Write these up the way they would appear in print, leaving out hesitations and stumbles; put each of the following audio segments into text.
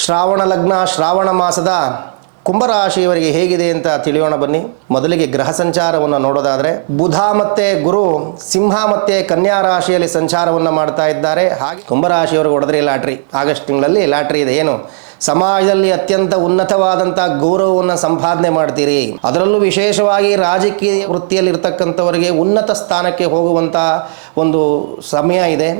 ಶ್ರಾವಣ ಲಗ್ನ ಶ್ರಾವಣ ಮಾಸದ ಕುಂಭರಾಶಿಯವರಿಗೆ ಹೇಗಿದೆ ಅಂತ ತಿಳಿಯೋಣ ಬನ್ನಿ. ಮೊದಲಿಗೆ ಗ್ರಹ ಸಂಚಾರವನ್ನು ನೋಡೋದಾದರೆ ಬುಧ ಮತ್ತು ಗುರು ಸಿಂಹ ಮತ್ತು ಕನ್ಯಾ ರಾಶಿಯಲ್ಲಿ ಸಂಚಾರವನ್ನು ಮಾಡ್ತಾ ಇದ್ದಾರೆ. ಹಾಗೆ ಕುಂಭರಾಶಿಯವರಿಗೆ ಹೊಡೆದ್ರೆ ಲಾಟ್ರಿ, ಆಗಸ್ಟ್ ತಿಂಗಳಲ್ಲಿ ಲಾಟ್ರಿ ಇದೆ. ಏನು ಸಮಾಜದಲ್ಲಿ ಅತ್ಯಂತ ಉನ್ನತವಾದಂಥ ಗೌರವವನ್ನು ಸಂಪಾದನೆ ಮಾಡ್ತೀರಿ. ಅದರಲ್ಲೂ ವಿಶೇಷವಾಗಿ ರಾಜಕೀಯ ವೃತ್ತಿಯಲ್ಲಿರ್ತಕ್ಕಂಥವರಿಗೆ ಉನ್ನತ ಸ್ಥಾನಕ್ಕೆ ಹೋಗುವಂಥ ಒಂದು ಸಮಯ ಇದೆ.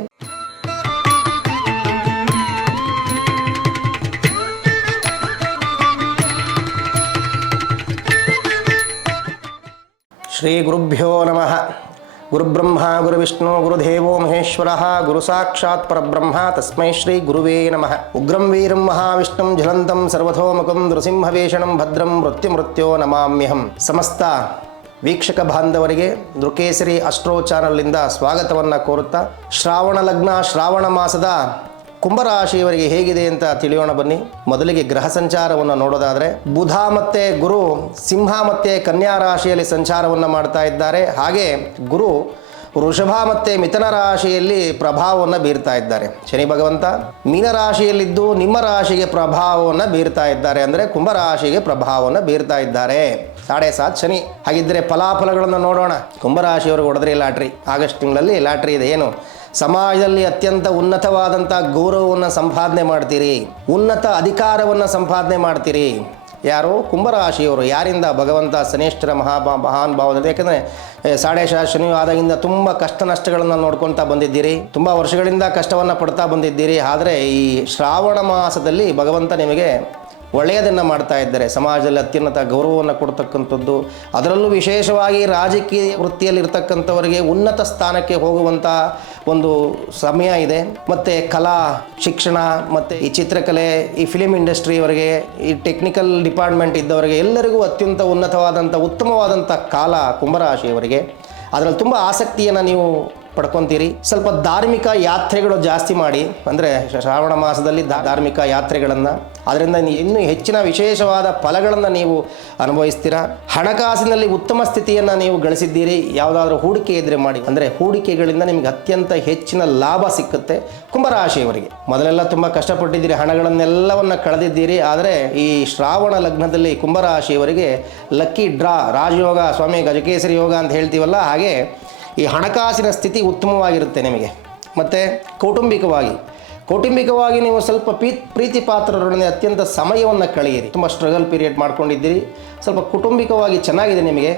ಶ್ರೀ ಗುರುಭ್ಯೋ ನಮಃ. ಗುರುಬ್ರಹ್ಮ ಗುರುವಿಷ್ಣು ಗುರುದೇವೋ ಮಹೇಶ್ವರ ಗುರು ಸಾಕ್ಷಾತ್ ಪರಬ್ರಹ್ಮ ತಸ್ಮೈ ಶ್ರೀ ಗುರುವೇ ನಮಃ. ಉಗ್ರಂ ವೀರಂ ಮಹಾವಿಷ್ಣುಂ ಜ್ವಲಂತಂ ಸರ್ವತೋಮುಖಂ ನೃಸಿಂಹವೇಷಣಂ ಭದ್ರಂ ಮೃತ್ಯುಮೃತ್ಯೋ ನಮಾಮ್ಯಹಂ. ಸಮಸ್ತ ವೀಕ್ಷಕ ಬಾಂಧವರಿಗೆ ನೃಕೇಸರಿ ಅಸ್ಟ್ರೋ ಚಾನಲ್ನಿಂದ ಸ್ವಾಗತವನ್ನು ಕೋರುತ್ತಾ, ಶ್ರಾವಣ ಲಗ್ನ ಶ್ರಾವಣ ಮಾಸದ ಕುಂಭರಾಶಿಯವರಿಗೆ ಹೇಗಿದೆ ಅಂತ ತಿಳಿಯೋಣ ಬನ್ನಿ. ಮೊದಲಿಗೆ ಗ್ರಹ ಸಂಚಾರವನ್ನು ನೋಡೋದಾದರೆ ಬುಧ ಮತ್ತು ಗುರು ಸಿಂಹ ಮತ್ತು ಕನ್ಯಾ ರಾಶಿಯಲ್ಲಿ ಸಂಚಾರವನ್ನು ಮಾಡ್ತಾ ಇದ್ದಾರೆ. ಹಾಗೆ ಗುರು ವೃಷಭ ಮತ್ತು ಮಿಥುನ ರಾಶಿಯಲ್ಲಿ ಪ್ರಭಾವವನ್ನು ಬೀರ್ತಾ ಇದ್ದಾರೆ. ಶನಿ ಭಗವಂತ ಮೀನರಾಶಿಯಲ್ಲಿದ್ದು ನಿಮ್ಮ ರಾಶಿಗೆ ಪ್ರಭಾವವನ್ನು ಬೀರ್ತಾ ಇದ್ದಾರೆ, ಅಂದರೆ ಕುಂಭರಾಶಿಗೆ ಪ್ರಭಾವವನ್ನು ಬೀರ್ತಾ ಇದ್ದಾರೆ. 7.5 ಶನಿ. ಹಾಗಿದ್ದರೆ ಫಲಾಫಲಗಳನ್ನು ನೋಡೋಣ. ಕುಂಭರಾಶಿಯವ್ರಿಗೆ ಹೊಡೆದ್ರೆ ಲಾಟ್ರಿ, ಆಗಸ್ಟ್ ತಿಂಗಳಲ್ಲಿ ಲಾಟ್ರಿ ಇದೆ. ಏನು ಸಮಾಜದಲ್ಲಿ ಅತ್ಯಂತ ಉನ್ನತವಾದಂಥ ಗೌರವವನ್ನು ಸಂಪಾದನೆ ಮಾಡ್ತೀರಿ, ಉನ್ನತ ಅಧಿಕಾರವನ್ನು ಸಂಪಾದನೆ ಮಾಡ್ತೀರಿ. ಯಾರು? ಕುಂಭರಾಶಿಯವರು. ಯಾರಿಂದ? ಭಗವಂತ ಶನೇಶ್ವರ ಮಹಾನ್ ಭಾವದಲ್ಲಿ. ಯಾಕೆಂದರೆ 7.5 ಶನಿ ಆದಾಗಿಂದ ತುಂಬ ಕಷ್ಟ ನಷ್ಟಗಳನ್ನು ನೋಡ್ಕೊಳ್ತಾ ಬಂದಿದ್ದೀರಿ, ತುಂಬ ವರ್ಷಗಳಿಂದ ಕಷ್ಟವನ್ನು ಪಡ್ತಾ ಬಂದಿದ್ದೀರಿ. ಆದರೆ ಈ ಶ್ರಾವಣ ಮಾಸದಲ್ಲಿ ಭಗವಂತ ನಿಮಗೆ ಒಳ್ಳೆಯದನ್ನು ಮಾಡ್ತಾ ಇದ್ದಾರೆ. ಸಮಾಜದಲ್ಲಿ ಅತ್ಯುನ್ನತ ಗೌರವವನ್ನು ಕೊಡ್ತಕ್ಕಂಥದ್ದು, ಅದರಲ್ಲೂ ವಿಶೇಷವಾಗಿ ರಾಜಕೀಯ ವೃತ್ತಿಯಲ್ಲಿರ್ತಕ್ಕಂಥವರಿಗೆ ಉನ್ನತ ಸ್ಥಾನಕ್ಕೆ ಹೋಗುವಂಥ ಒಂದು ಸಮಯ ಇದೆ. ಮತ್ತು ಕಲಾ ಶಿಕ್ಷಣ ಮತ್ತು ಈ ಚಿತ್ರಕಲೆ, ಈ ಫಿಲಿಮ್ ಇಂಡಸ್ಟ್ರಿಯವರಿಗೆ, ಈ ಟೆಕ್ನಿಕಲ್ ಡಿಪಾರ್ಟ್ಮೆಂಟ್ ಇದ್ದವರಿಗೆ ಎಲ್ಲರಿಗೂ ಅತ್ಯಂತ ಉನ್ನತವಾದಂಥ ಉತ್ತಮವಾದಂಥ ಕಾಲ ಕುಂಭರಾಶಿಯವರಿಗೆ. ಅದರಲ್ಲಿ ತುಂಬ ಆಸಕ್ತಿಯನ್ನು ನೀವು ಪಡ್ಕೊತೀರಿ. ಸ್ವಲ್ಪ ಧಾರ್ಮಿಕ ಯಾತ್ರೆಗಳು ಜಾಸ್ತಿ ಮಾಡಿ, ಅಂದರೆ ಶ್ರಾವಣ ಮಾಸದಲ್ಲಿ ಧಾರ್ಮಿಕ ಯಾತ್ರೆಗಳನ್ನು, ಅದರಿಂದ ಇನ್ನೂ ಹೆಚ್ಚಿನ ವಿಶೇಷವಾದ ಫಲಗಳನ್ನು ನೀವು ಅನುಭವಿಸ್ತೀರಾ. ಹಣಕಾಸಿನಲ್ಲಿ ಉತ್ತಮ ಸ್ಥಿತಿಯನ್ನು ನೀವು ಗಳಿಸಿದ್ದೀರಿ. ಯಾವುದಾದ್ರೂ ಹೂಡಿಕೆ ಇದ್ದರೆ ಮಾಡಿ, ಅಂದರೆ ಹೂಡಿಕೆಗಳಿಂದ ನಿಮಗೆ ಅತ್ಯಂತ ಹೆಚ್ಚಿನ ಲಾಭ ಸಿಕ್ಕುತ್ತೆ ಕುಂಭರಾಶಿಯವರಿಗೆ. ಮೊದಲೆಲ್ಲ ತುಂಬ ಕಷ್ಟಪಟ್ಟಿದ್ದೀರಿ, ಹಣಗಳನ್ನೆಲ್ಲವನ್ನು ಕಳೆದಿದ್ದೀರಿ. ಆದರೆ ಈ ಶ್ರಾವಣ ಲಗ್ನದಲ್ಲಿ ಕುಂಭರಾಶಿಯವರಿಗೆ ಲಕ್ಕಿ ಡ್ರಾ, ರಾಜಯೋಗ, ಸ್ವಾಮಿ ಗಜಕೇಸರಿ ಯೋಗ ಅಂತ ಹೇಳ್ತೀವಲ್ಲ, ಹಾಗೆ ಈ ಹಣಕಾಸಿನ ಸ್ಥಿತಿ ಉತ್ತಮವಾಗಿರುತ್ತೆ ನಿಮಗೆ. ಮತ್ತು ಕೌಟುಂಬಿಕವಾಗಿ ನೀವು ಸ್ವಲ್ಪ ಪ್ರೀತಿ ಪಾತ್ರರೊಡನೆ ಅತ್ಯಂತ ಸಮಯವನ್ನು ಕಳೆಯಿರಿ. ತುಂಬ ಸ್ಟ್ರಗಲ್ ಪೀರಿಯಡ್ ಮಾಡ್ಕೊಂಡಿದ್ದೀರಿ, ಸ್ವಲ್ಪ ಕುಟುಂಬಿಕವಾಗಿ ಚೆನ್ನಾಗಿದೆ ನಿಮಗೆ.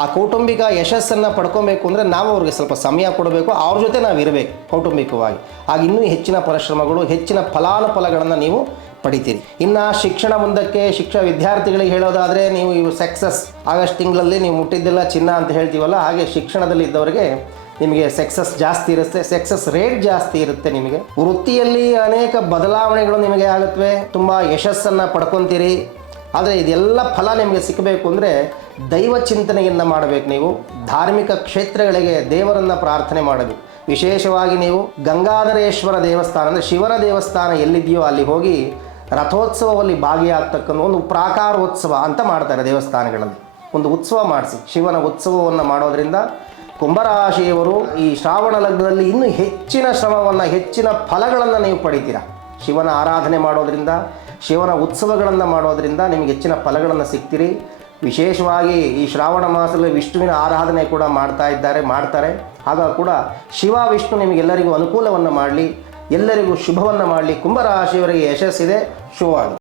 ಆ ಕೌಟುಂಬಿಕ ಯಶಸ್ಸನ್ನು ಪಡ್ಕೊಬೇಕು ಅಂದರೆ ನಾವು ಅವ್ರಿಗೆ ಸ್ವಲ್ಪ ಸಮಯ ಕೊಡಬೇಕು, ಅವ್ರ ಜೊತೆ ನಾವು ಇರಬೇಕು ಕೌಟುಂಬಿಕವಾಗಿ. ಆಗ ಇನ್ನೂ ಹೆಚ್ಚಿನ ಪರಿಶ್ರಮಗಳು, ಹೆಚ್ಚಿನ ಫಲಾನುಫಲಗಳನ್ನು ನೀವು ಪಡಿತೀರಿ. ಇನ್ನು ಶಿಕ್ಷಣ ಮುಂದಕ್ಕೆ ವಿದ್ಯಾರ್ಥಿಗಳಿಗೆ ಹೇಳೋದಾದರೆ, ನೀವು ಇವು ಸಕ್ಸಸ್ ಆಗಸ್ಟ್ ತಿಂಗಳಲ್ಲಿ ನೀವು ಮುಟ್ಟಿದ್ದೆಲ್ಲ ಚಿನ್ನ ಅಂತ ಹೇಳ್ತೀವಲ್ಲ, ಹಾಗೆ ಶಿಕ್ಷಣದಲ್ಲಿ ಇದ್ದವರಿಗೆ ನಿಮಗೆ ಸಕ್ಸಸ್ ಜಾಸ್ತಿ ಇರುತ್ತೆ, ಸಕ್ಸಸ್ ರೇಟ್ ಜಾಸ್ತಿ ಇರುತ್ತೆ. ನಿಮಗೆ ವೃತ್ತಿಯಲ್ಲಿ ಅನೇಕ ಬದಲಾವಣೆಗಳು ನಿಮಗೆ ಆಗುತ್ತವೆ, ತುಂಬ ಯಶಸ್ಸನ್ನು ಪಡ್ಕೊತೀರಿ. ಆದರೆ ಇದೆಲ್ಲ ಫಲ ನಿಮಗೆ ಸಿಕ್ಕಬೇಕು ಅಂದರೆ ದೈವ ಚಿಂತನೆಯನ್ನು ಮಾಡಬೇಕು. ನೀವು ಧಾರ್ಮಿಕ ಕ್ಷೇತ್ರಗಳಿಗೆ ದೇವರನ್ನು ಪ್ರಾರ್ಥನೆ ಮಾಡಬೇಕು. ವಿಶೇಷವಾಗಿ ನೀವು ಗಂಗಾಧರೇಶ್ವರ ದೇವಸ್ಥಾನ, ಅಂದರೆ ಶಿವನ ದೇವಸ್ಥಾನ ಎಲ್ಲಿದೆಯೋ ಅಲ್ಲಿ ಹೋಗಿ ರಥೋತ್ಸವದಲ್ಲಿ ಭಾಗಿಯಾಗ್ತಕ್ಕಂಥ ಒಂದು ಪ್ರಾಕಾರೋತ್ಸವ ಅಂತ ಮಾಡ್ತಾರೆ ದೇವಸ್ಥಾನಗಳಲ್ಲಿ. ಒಂದು ಉತ್ಸವ ಮಾಡಿಸಿ, ಶಿವನ ಉತ್ಸವವನ್ನು ಮಾಡೋದರಿಂದ ಕುಂಭರಾಶಿಯವರು ಈ ಶ್ರಾವಣ ಲಗ್ನದಲ್ಲಿ ಇನ್ನೂ ಹೆಚ್ಚಿನ ಶ್ರಮವನ್ನು, ಹೆಚ್ಚಿನ ಫಲಗಳನ್ನು ನೀವು ಪಡಿತೀರಾ. ಶಿವನ ಆರಾಧನೆ ಮಾಡೋದರಿಂದ, ಶಿವನ ಉತ್ಸವಗಳನ್ನು ಮಾಡೋದರಿಂದ ನಿಮಗೆ ಹೆಚ್ಚಿನ ಫಲಗಳನ್ನು ಸಿಗ್ತೀರಿ. ವಿಶೇಷವಾಗಿ ಈ ಶ್ರಾವಣ ಮಾಸದಲ್ಲಿ ವಿಷ್ಣುವಿನ ಆರಾಧನೆ ಕೂಡ ಮಾಡ್ತಾರೆ. ಆಗ ಕೂಡ ಶಿವ ವಿಷ್ಣು ನಿಮಗೆಲ್ಲರಿಗೂ ಅನುಕೂಲವನ್ನು ಮಾಡಲಿ, ಎಲ್ಲರಿಗೂ ಶುಭವನ್ನು ಮಾಡಲಿ. ಕುಂಭರಾಶಿಯವರಿಗೆ ಯಶಸ್ಸಿದೆ, ಶುಭವಾಗಿ.